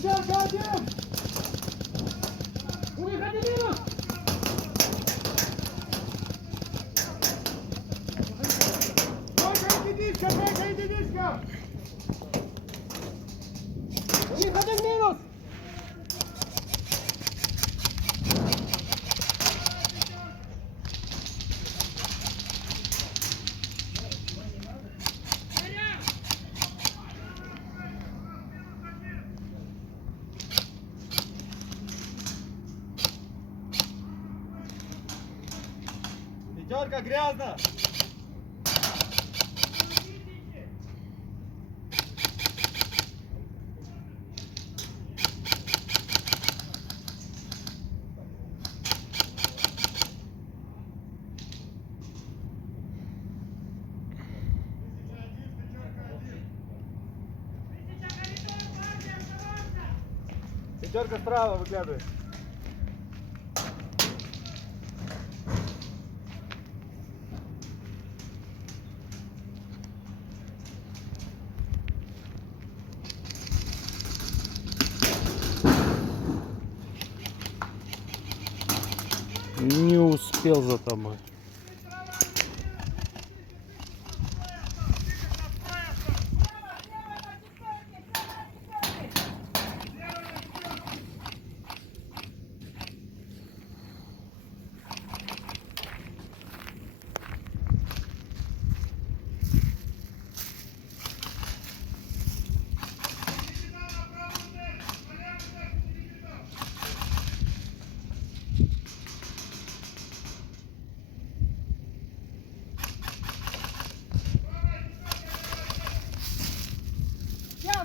Пятерка один! У них один минус! Тройка единичка! У них один минус! Пятерка грязно! Пятерка справа выглядывает. Не успел затомать.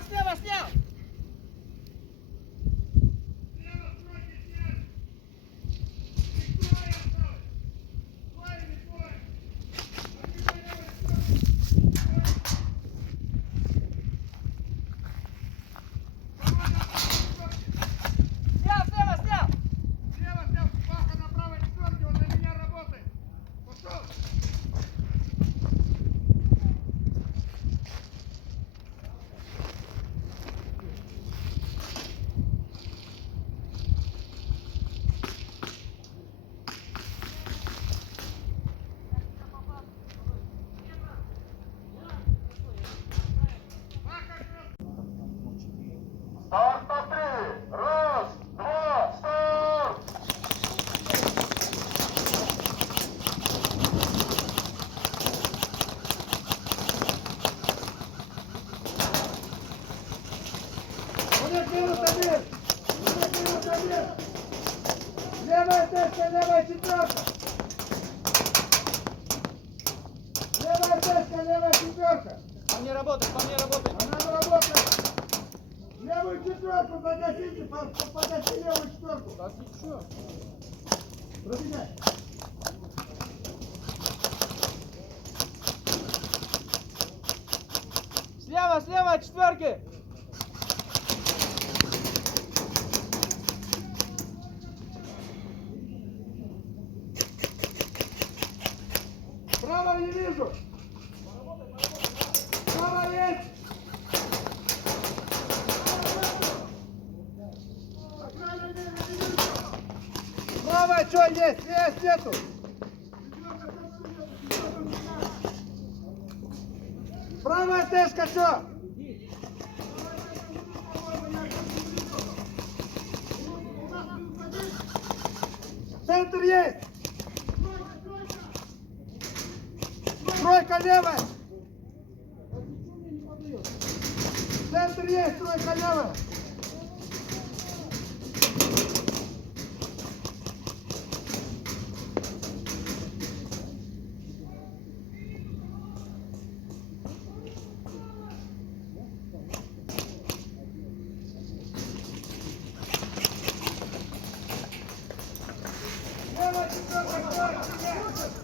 Слева, снял! Старт на 3. Раз, два, старт! У них минус один! У них минус один! Левая тачка, левая четверка! Левая тачка, левая четверка! По мне работает, по мне работает. Она работает! Левую четверку загасите, погаси левую четверку! Гасить что? Пробегай! Слева, слева от четверки! Право не вижу! Право есть! Право что есть? Есть, нету! Правая тешка что? Центр есть! Тройка левая! Центр есть, тройка левая! Левая четверка,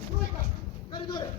тройка! В коридоре!